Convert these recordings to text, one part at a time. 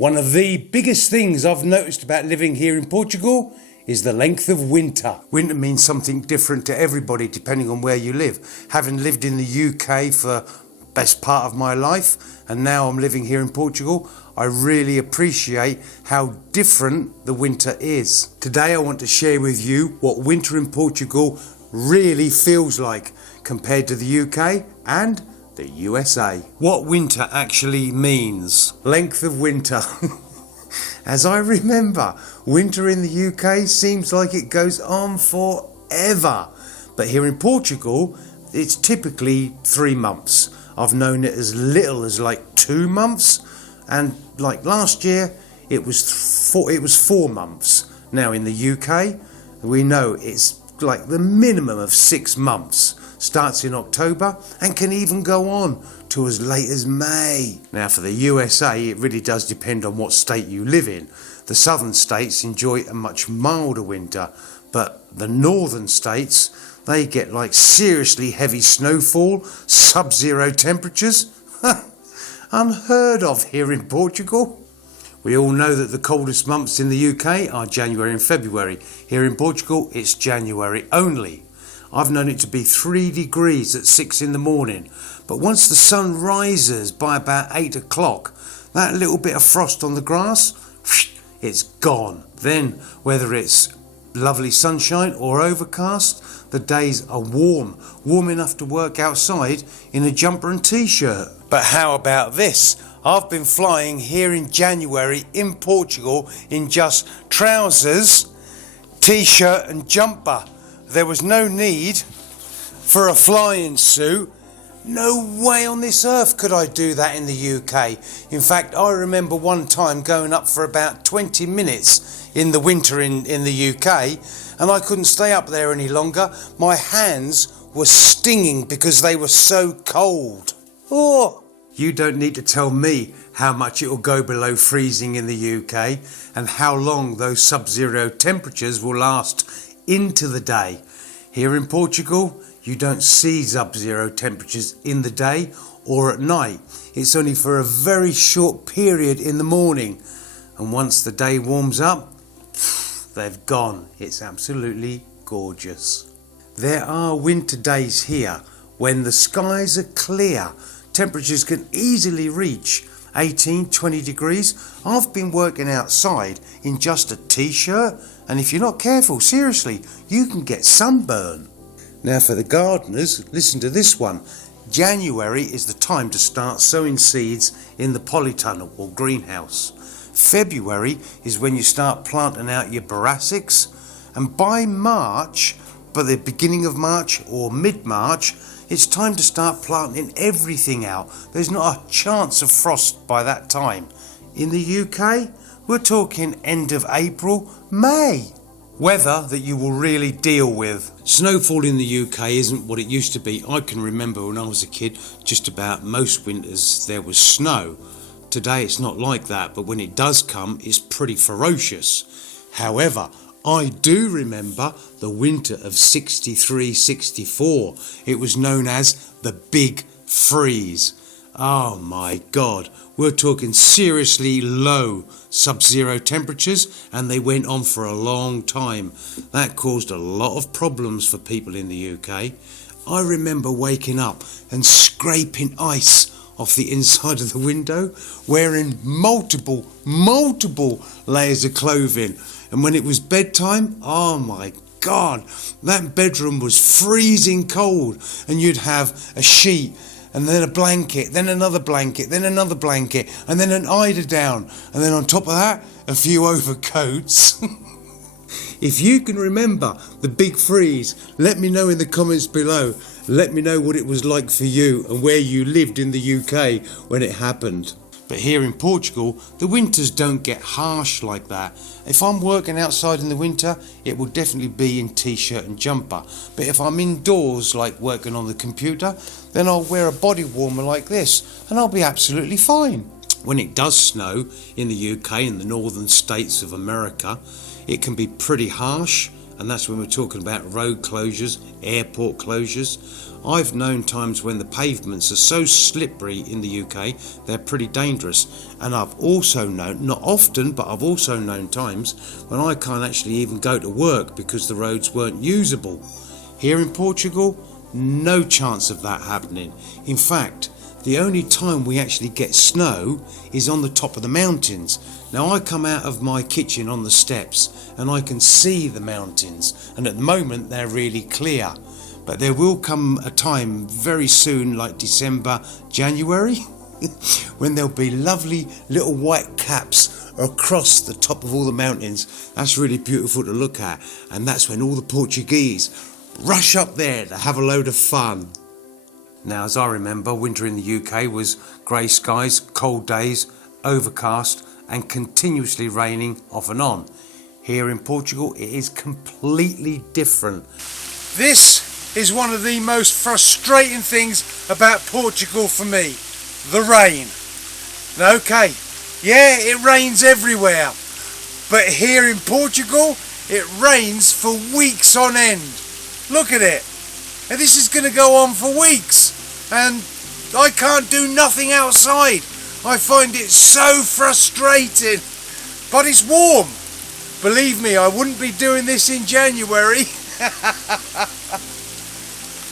One of the biggest things I've noticed about living here in Portugal is the length of winter. Winter means something different to everybody depending on where you live. Having lived in the UK for best part of my life and now I'm living here in Portugal, I really appreciate how different the winter is. Today I want to share with you what winter in Portugal really feels like compared to the UK and the USA. What winter actually means. Length of winter. As I remember, winter in the UK seems like it goes on forever. But here in Portugal, it's typically 3 months. I've known it as little as like 2 months. And like last year, it was 4 months. Now in the UK, we know it's like the minimum of 6 months. Starts in October and can even go on to as late as May. Now for the USA, it really does depend on what state you live in. The southern states enjoy a much milder winter, but the northern states, they get like seriously heavy snowfall, sub-zero temperatures. Unheard of here in Portugal. We all know that the coldest months in the UK are January and February. Here in Portugal, it's January only. I've known it to be 3 degrees at 6 in the morning, but once the sun rises by about 8 o'clock, that little bit of frost on the grass, it's gone. Then, whether it's lovely sunshine or overcast, the days are warm enough to work outside in a jumper and t-shirt. But how about this? I've been flying here in January in Portugal in just trousers, t-shirt and jumper. There was no need for a flying suit. No way on this earth could I do that in the UK. In fact, I remember one time going up for about 20 minutes in the winter in the UK, and I couldn't stay up there any longer. My hands were stinging because they were so cold. Oh! You don't need to tell me how much it will go below freezing in the UK and how long those sub-zero temperatures will last into the day. Here in Portugal, you don't see sub-zero temperatures in the day or at night. It's only for a very short period in the morning. And once the day warms up, they've gone. It's absolutely gorgeous. There are winter days here when the skies are clear. Temperatures can easily reach 18-20 degrees. I've been working outside in just a t-shirt, and if you're not careful, seriously, you can get sunburn. Now for the gardeners, listen to this one. January is the time to start sowing seeds in the polytunnel or greenhouse. February is when you start planting out your brassicas, and by March, by the beginning of March or mid-March, it's time to start planting everything out. There's not a chance of frost by that time. In the UK, we're talking end of April, May. Weather that you will really deal with. Snowfall in the UK isn't what it used to be. I can remember when I was a kid, just about most winters there was snow. Today it's not like that, but when it does come, it's pretty ferocious. However, I do remember the winter of 63-64. It was known as the Big Freeze. Oh my God, we're talking seriously low sub-zero temperatures, and they went on for a long time. That caused a lot of problems for people in the UK. I remember waking up and scraping ice off the inside of the window, wearing multiple layers of clothing. And when it was bedtime, oh my God, that bedroom was freezing cold, and you'd have a sheet and then a blanket, then another blanket, then another blanket, and then an eiderdown, and then on top of that, a few overcoats. If you can remember the Big Freeze, let me know in the comments below. Let me know what it was like for you and where you lived in the UK when it happened. But here in Portugal, the winters don't get harsh like that. If I'm working outside in the winter, it will definitely be in t-shirt and jumper. But if I'm indoors, like working on the computer, then I'll wear a body warmer like this, and I'll be absolutely fine. When it does snow in the UK and the northern states of America, it can be pretty harsh, and that's when we're talking about road closures, airport closures. I've known times when the pavements are so slippery in the UK, they're pretty dangerous. And I've also known, not often, but I've also known times when I can't actually even go to work because the roads weren't usable. Here in Portugal, no chance of that happening. In fact, the only time we actually get snow is on the top of the mountains. Now I come out of my kitchen on the steps and I can see the mountains, and at the moment they're really clear. But there will come a time very soon, like December, January, when there'll be lovely little white caps across the top of all the mountains. That's really beautiful to look at, and that's when all the Portuguese rush up there to have a load of fun. Now, as I remember, winter in the UK was grey skies, cold days, overcast and continuously raining off and on. Here in Portugal it is completely different. This is one of the most frustrating things about Portugal for me, the rain. Okay, yeah, it rains everywhere, but here in Portugal it rains for weeks on end. Look at it. And this is going to go on for weeks, and I can't do nothing outside. I find it so frustrating, but it's warm. Believe me, I wouldn't be doing this in January.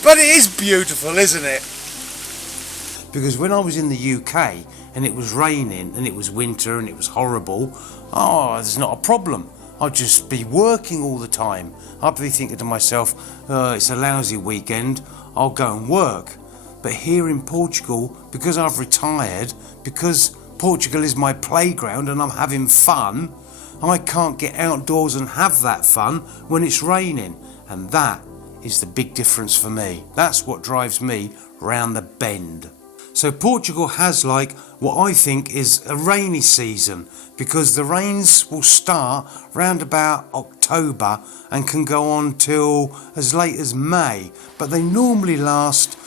But it is beautiful, isn't it? Because when I was in the UK and it was raining and it was winter and it was horrible, there's not a problem. I'd just be working all the time. I'd be thinking to myself, it's a lousy weekend, I'll go and work. But here in Portugal, because I've retired, because Portugal is my playground and I'm having fun, I can't get outdoors and have that fun when it's raining. And that is the big difference for me. That's what drives me round the bend. So Portugal has like what I think is a rainy season, because the rains will start round about October and can go on till as late as May, but they normally last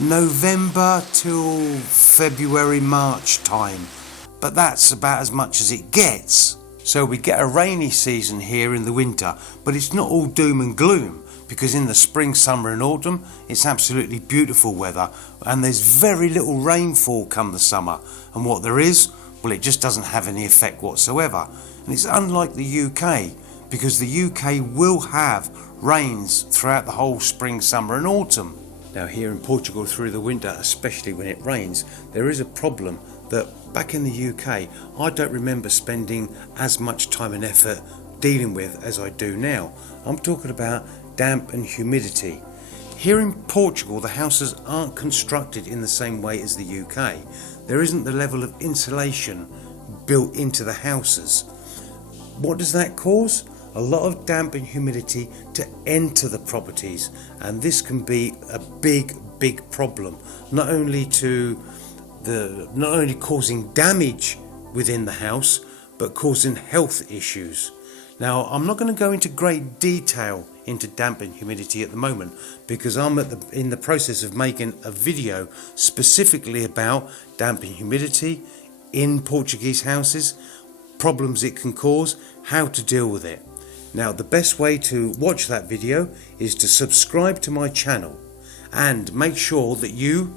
November till February, March time, but that's about as much as it gets. So we get a rainy season here in the winter, but it's not all doom and gloom, because in the spring, summer and autumn it's absolutely beautiful weather, and there's very little rainfall come the summer, and what there is, well, it just doesn't have any effect whatsoever. And it's unlike the UK, because the UK will have rains throughout the whole spring, summer and autumn. Now here in Portugal through the winter, especially when it rains, there is a problem that back in the UK I don't remember spending as much time and effort dealing with as I do now. I'm talking about damp and humidity. Here in Portugal the houses aren't constructed in the same way as the UK. There isn't the level of insulation built into the houses. What does that cause? A lot of damp and humidity to enter the properties, and this can be a big problem, not only causing damage within the house, but causing health issues. Now, I'm not going to go into great detail into damp and humidity at the moment, because I'm in the process of making a video specifically about damp and humidity in Portuguese houses, problems it can cause, how to deal with it. Now, the best way to watch that video is to subscribe to my channel and make sure that you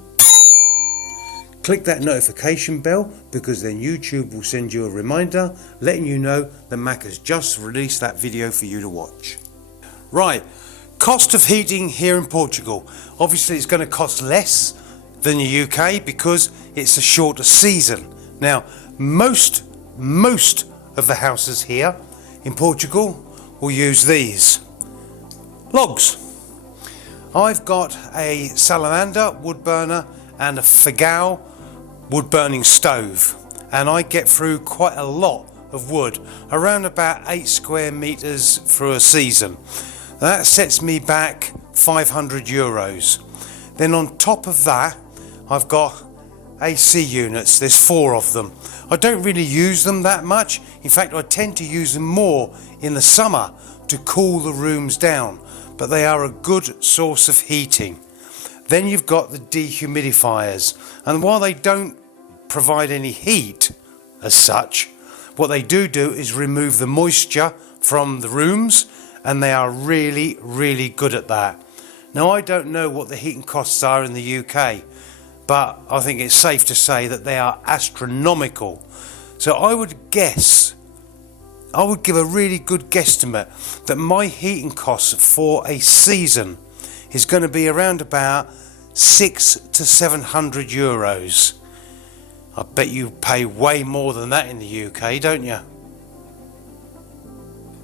click that notification bell, because then YouTube will send you a reminder letting you know that Mac has just released that video for you to watch. Right, cost of heating here in Portugal. Obviously it's going to cost less than the UK because it's a shorter season. Now, most of the houses here in Portugal will use these logs. I've got a salamander wood burner and a fogão wood burning stove, and I get through quite a lot of wood, around about 8 square meters through a season. That sets me back €500. Then on top of that I've got AC units. There's 4 of them. I don't really use them that much. In fact, I tend to use them more in the summer to cool the rooms down, but they are a good source of heating. Then you've got the dehumidifiers, and while they don't provide any heat as such, what they do is remove the moisture from the rooms, and they are really good at that. Now, I don't know what the heating costs are in the UK, but I think it's safe to say that they are astronomical. So I would give a really good guesstimate that my heating costs for a season is going to be around about 600 to 700 euros. I bet you pay way more than that in the UK, don't you?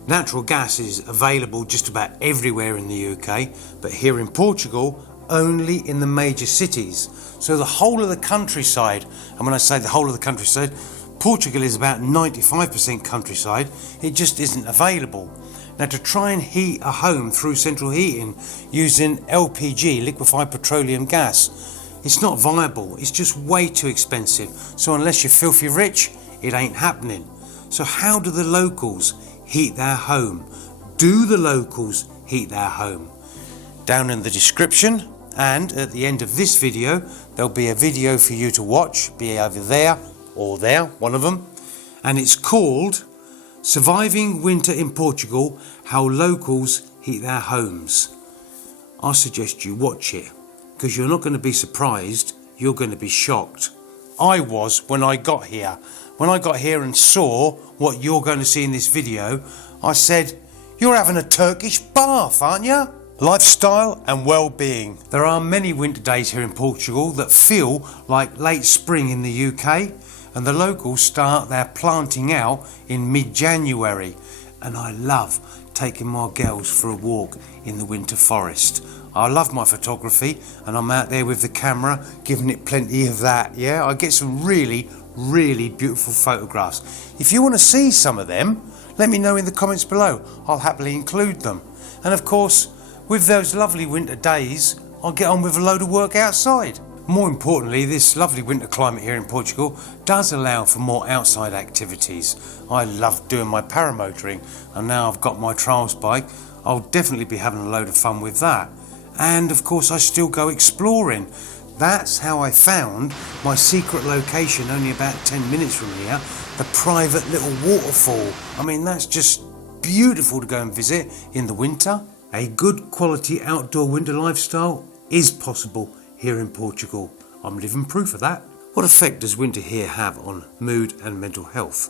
Natural gas is available just about everywhere in the UK, but here in Portugal, only in the major cities. So the whole of the countryside, and when I say the whole of the countryside, Portugal is about 95% countryside, it just isn't available. Now, to try and heat a home through central heating using LPG, liquefied petroleum gas, it's not viable, it's just way too expensive. So unless you're filthy rich, it ain't happening. So how do the locals heat their home? Do the locals heat their home? Down in the description and at the end of this video, there'll be a video for you to watch, be either there or there, one of them, and it's called Surviving Winter in Portugal, How Locals Heat Their Homes. I suggest you watch it, because you're not going to be surprised, you're going to be shocked. I was when I got here. When I got here and saw what you're going to see in this video, I said, you're having a Turkish bath, aren't you? Lifestyle and well-being. There are many winter days here in Portugal that feel like late spring in the UK, and the locals start their planting out in mid-January, and I love taking my girls for a walk in the winter forest. I love my photography, and I'm out there with the camera giving it plenty of that. Yeah, I get some really beautiful photographs. If you want to see some of them, let me know in the comments below. I'll happily include them. And of course, with those lovely winter days, I'll get on with a load of work outside. More importantly, this lovely winter climate here in Portugal does allow for more outside activities. I love doing my paramotoring, and now I've got my trials bike, I'll definitely be having a load of fun with that. And of course I still go exploring. That's how I found my secret location only about 10 minutes from here, the private little waterfall. I mean, that's just beautiful to go and visit in the winter. A good quality outdoor winter lifestyle is possible here in Portugal. I'm living proof of that. What effect does winter here have on mood and mental health?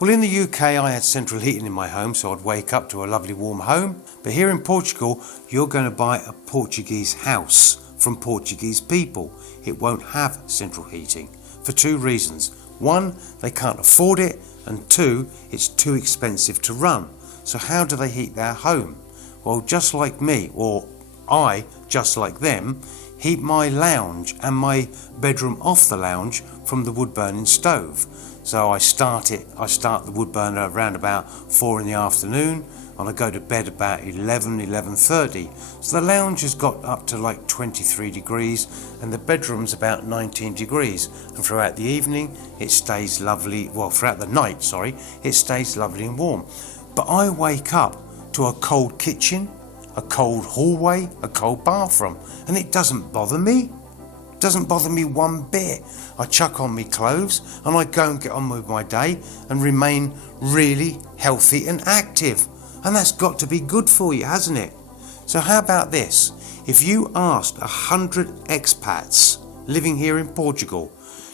Well, in the UK I had central heating in my home, so I'd wake up to a lovely warm home. But here in Portugal, you're going to buy a Portuguese house from Portuguese people. It won't have central heating for two reasons. One, they can't afford it, and two, it's too expensive to run. So how do they heat their home? Well, just like me, or I, just like them, heat my lounge and my bedroom off the lounge from the wood burning stove. So I start the wood burner around about 4 in the afternoon, and I go to bed about 11:30. So the lounge has got up to like 23 degrees and the bedroom's about 19 degrees. And throughout the evening it stays lovely, well, throughout the night, sorry, it stays lovely and warm. But I wake up to a cold kitchen, a cold hallway, a cold bathroom, and it doesn't bother me. It doesn't bother me one bit. I chuck on me clothes and I go and get on with my day and remain really healthy and active. And that's got to be good for you, hasn't it? So how about this? If you asked 100 expats living here in Portugal,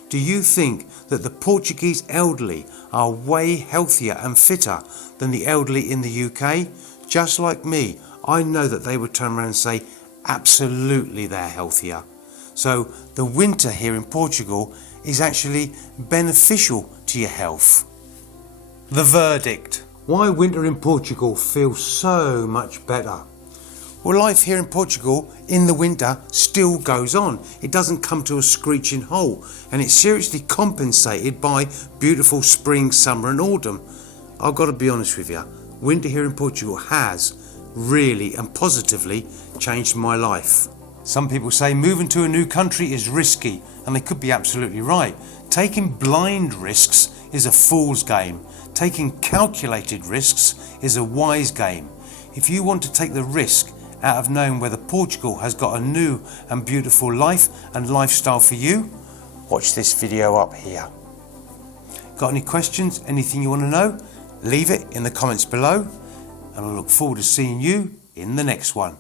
do you think that the Portuguese elderly are way healthier and fitter than the elderly in the UK? Just like me, I know that they would turn around and say, absolutely they're healthier. So the winter here in Portugal is actually beneficial to your health. The verdict. Why winter in Portugal feels so much better? Well, life here in Portugal in the winter still goes on. It doesn't come to a screeching halt, and it's seriously compensated by beautiful spring, summer and autumn. I've got to be honest with you, winter here in Portugal has really and positively changed my life. Some people say moving to a new country is risky, and they could be absolutely right. Taking blind risks is a fool's game. Taking calculated risks is a wise game. If you want to take the risk out of knowing whether Portugal has got a new and beautiful life and lifestyle for you, watch this video up here. Got any questions, anything you want to know? Leave it in the comments below, and I look forward to seeing you in the next one.